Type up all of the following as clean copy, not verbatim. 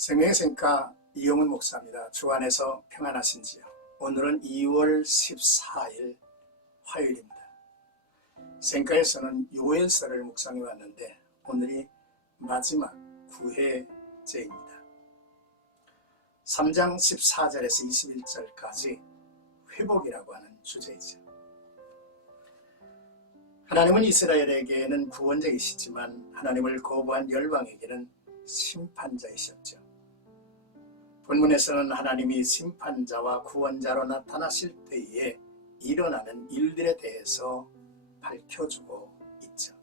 생명의 샘가 이용훈 목사입니다. 주 안에서 평안하신지요? 오늘은 2월 14일 화요일입니다. 샘가에서는 요엘서를 묵상해 왔는데 오늘이 마지막 9회째입니다. 3장 14절에서 21절까지 회복이라고 하는 주제이죠. 하나님은 이스라엘에게는 구원자이시지만 하나님을 거부한 열방에게는 심판자이셨죠. 본문에서는 하나님이 심판자와 구원자로 나타나실 때에 일어나는 일들에 대해서 밝혀주고 있죠.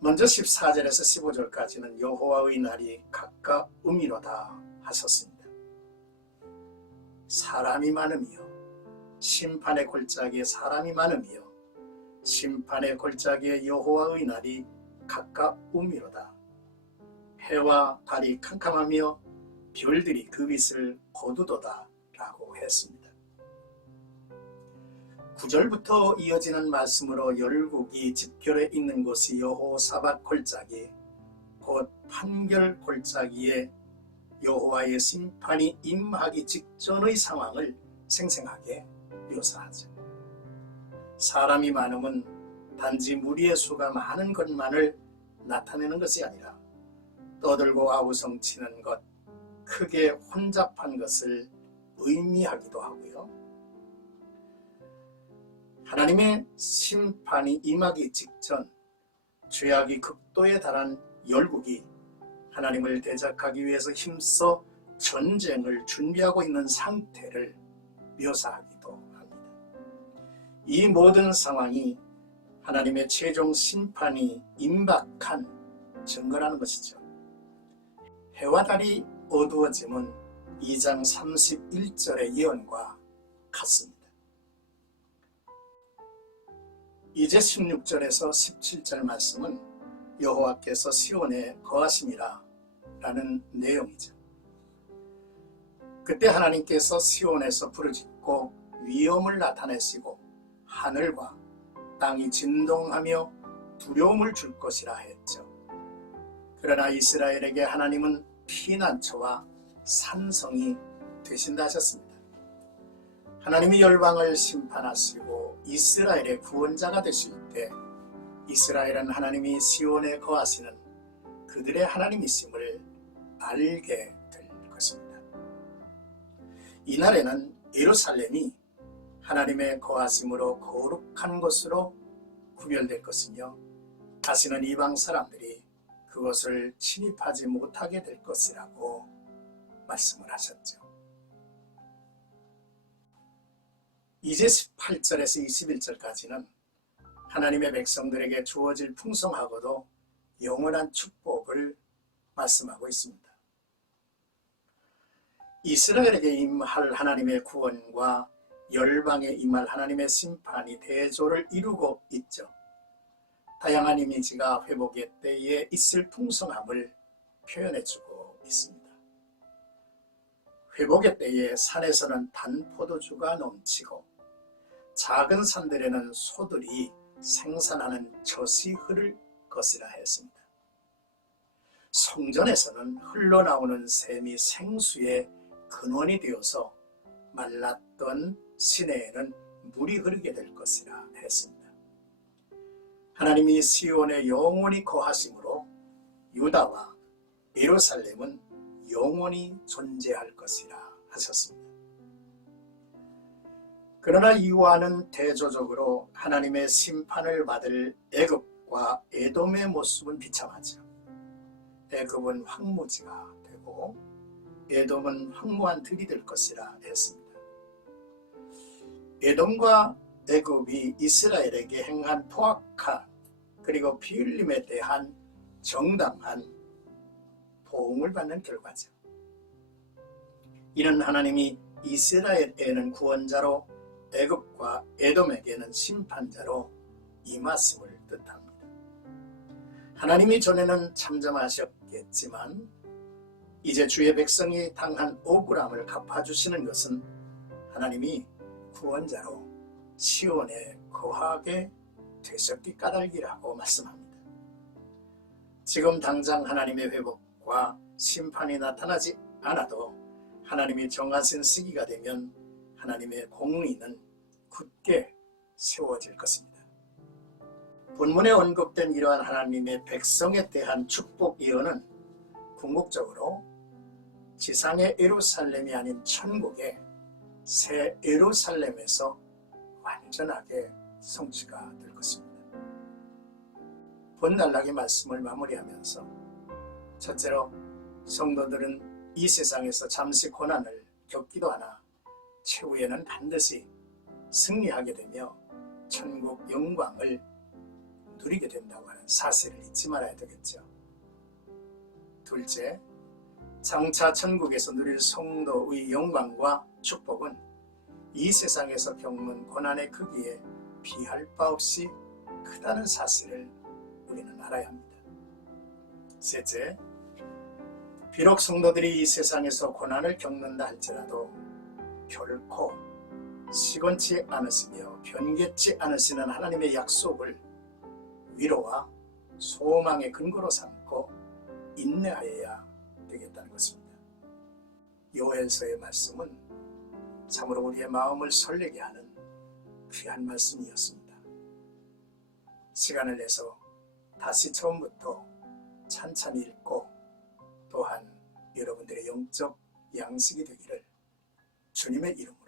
먼저 14절에서 15절까지는 여호와의 날이 가까우미로다 하셨습니다. 사람이 많으며 심판의 골짜기에 사람이 많으며 심판의 골짜기에 여호와의 날이 가까우미로다. 해와 달이 캄캄하며 별들이 그 빛을 거두도다 라고 했습니다. 9절부터 이어지는 말씀으로 열국이 집결해 있는 곳이 여호사밧 골짜기, 곧 판결 골짜기에 여호와의 심판이 임하기 직전의 상황을 생생하게 묘사하죠. 사람이 많음은 단지 무리의 수가 많은 것만을 나타내는 것이 아니라 떠들고 아우성치는 것, 크게 혼잡한 것을 의미하기도 하고요. 하나님의 심판이 임하기 직전 죄악이 극도에 달한 열국이 하나님을 대적하기 위해서 힘써 전쟁을 준비하고 있는 상태를 묘사하기도 합니다. 이 모든 상황이 하나님의 최종 심판이 임박한 증거라는 것이죠. 해와 달이 어두워짐은 2장 31절의 예언과 같습니다. 이제 16절에서 17절 말씀은 여호와께서 시온에 거하심이라 라는 내용이죠. 그때 하나님께서 시온에서 부르짖고 위엄을 나타내시고 하늘과 땅이 진동하며 두려움을 줄 것이라 했죠. 그러나 이스라엘에게 하나님은 피난처와 산성이 되신다 하셨습니다. 하나님이 열방을 심판하시고 이스라엘의 구원자가 되실 때 이스라엘은 하나님이 시온에 거하시는 그들의 하나님이심을 알게 될 것입니다. 이날에는 예루살렘이 하나님의 거하심으로 거룩한 것으로 구별될 것이며 다시는 이방 사람들이 그것을 침입하지 못하게 될 것이라고 말씀을 하셨죠. 이제 18절에서 21절까지는 하나님의 백성들에게 주어질 풍성하고도 영원한 축복을 말씀하고 있습니다. 이스라엘에게 임할 하나님의 구원과 열방에 임할 하나님의 심판이 대조를 이루고 있죠. 다양한 이미지가 회복의 때에 있을 풍성함을 표현해주고 있습니다. 회복의 때에 산에서는 단포도주가 넘치고 작은 산들에는 소들이 생산하는 젖이 흐를 것이라 했습니다. 성전에서는 흘러나오는 샘이 생수의 근원이 되어서 말랐던 시내에는 물이 흐르게 될 것이라 했습니다. 하나님이 시온에 영원히 거하심으로 유다와 예루살렘은 영원히 존재할 것이라 하셨습니다. 그러나 이와는 대조적으로 하나님의 심판을 받을 애굽과 에돔의 모습은 비참하죠. 애굽은 황무지가 되고 에돔은 황무한 들이 될 것이라 했습니다. 에돔과 애굽이 이스라엘에게 행한 포악한 그리고 피 흘림에 대한 정당한 보응을 받는 결과죠. 이는 하나님이 이스라엘에는 구원자로 애굽과 에돔에게는 심판자로 임하심을 뜻합니다. 하나님이 전에는 잠잠하셨겠지만 이제 주의 백성이 당한 억울함을 갚아주시는 것은 하나님이 구원자로 시온에 거하게 되셨기 까닭이라고 말씀합니다. 지금 당장 하나님의 회복과 회복과 심판이 나타나지 않아도 하나님이 정하신 시기가 되면 하나님의 공의는 굳게 세워질 것입니다. 본문에 언급된 이러한 하나님의 백성에 대한 축복 예언은 궁극적으로 지상의 예루살렘이 아닌 천국의 새 예루살렘에서 완전하게 성취가 될 것입니다. 본 단락의 말씀을 마무리하면서 첫째로 성도들은 이 세상에서 잠시 고난을 겪기도 하나 최후에는 반드시 승리하게 되며 천국 영광을 누리게 된다고 하는 사실을 잊지 말아야 되겠죠. 둘째, 장차 천국에서 누릴 성도의 영광과 축복은 이 세상에서 겪는 고난의 크기에 비할 바 없이 크다는 사실을 우리는 알아야 합니다. 셋째, 비록 성도들이 이 세상에서 고난을 겪는다 할지라도 결코 시건치 않으시며 변개치 않으시는 하나님의 약속을 위로와 소망의 근거로 삼고 인내하여야 되겠다는 것입니다. 요엘서의 말씀은 참으로 우리의 마음을 설레게 하는 귀한 말씀이었습니다. 시간을 내서 다시 처음부터 찬찬히 읽고 또한 여러분들의 영적 양식이 되기를 주님의 이름으로